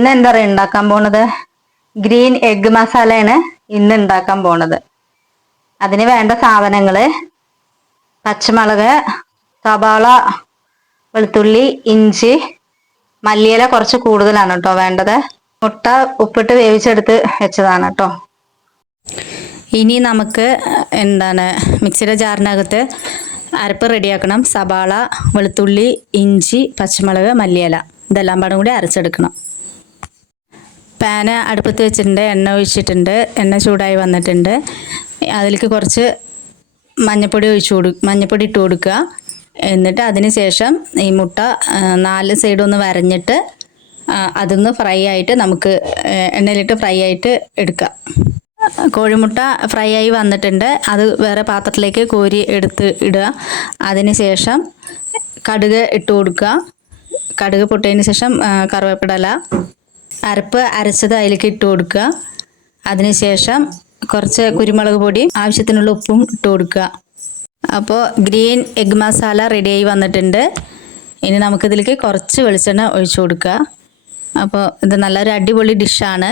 ഇന്ന് എന്താ പറയുക ഉണ്ടാക്കാൻ പോണത്, ഗ്രീൻ എഗ് മസാലയാണ് ഇന്ന് ഉണ്ടാക്കാൻ പോണത്. അതിന് വേണ്ട സാധനങ്ങള് പച്ചമുളക്, സവാള, വെളുത്തുള്ളി, ഇഞ്ചി, മല്ലിയില കുറച്ച് കൂടുതലാണ് കേട്ടോ വേണ്ടത്. മുട്ട ഉപ്പിട്ട് വേവിച്ചെടുത്ത് വെച്ചതാണ് കേട്ടോ. ഇനി നമുക്ക് മിക്സിയുടെ ജാറിനകത്ത് അരപ്പ് റെഡിയാക്കണം. സവാള, വെളുത്തുള്ളി, ഇഞ്ചി, പച്ചമുളക്, മല്ലിയില ഇതെല്ലാം പാടും കൂടി അരച്ചെടുക്കണം. പാന് അടുപ്പത്ത് വെച്ചിട്ടുണ്ട്, എണ്ണ ഒഴിച്ചിട്ടുണ്ട്. എണ്ണ ചൂടായി വന്നിട്ടുണ്ട്. അതിലേക്ക് കുറച്ച് മഞ്ഞൾപ്പൊടി ഇട്ട് കൊടുക്കുക. എന്നിട്ട് അതിന് ശേഷം ഈ മുട്ട 4 സൈഡും ഒന്ന് വരഞ്ഞിട്ട് അതൊന്ന് ഫ്രൈ ആയിട്ട് നമുക്ക് എണ്ണയിലിട്ട് ഫ്രൈ ആയിട്ട് എടുക്കാം. കോഴിമുട്ട ഫ്രൈ ആയി വന്നിട്ടുണ്ട്. അത് വേറെ പാത്രത്തിലേക്ക് കോരി എടുത്ത് ഇടുക. അതിന് ശേഷം കടുക് ഇട്ട് കൊടുക്കുക. കടുക് പൊട്ടിയതിന് ശേഷം കറിവേപ്പില, അരപ്പ് അരച്ചത് അതിലേക്ക് ഇട്ട് കൊടുക്കുക. അതിനുശേഷം കുറച്ച് കുരുമുളക് പൊടി, ആവശ്യത്തിനുള്ള ഉപ്പും ഇട്ട് കൊടുക്കുക. അപ്പോൾ ഗ്രീൻ എഗ് മസാല റെഡിയായി വന്നിട്ടുണ്ട്. ഇനി നമുക്കിതിലേക്ക് കുറച്ച് വെളിച്ചെണ്ണ ഒഴിച്ചു കൊടുക്കുക. അപ്പോൾ ഇത് നല്ലൊരു അടിപൊളി ഡിഷാണ്.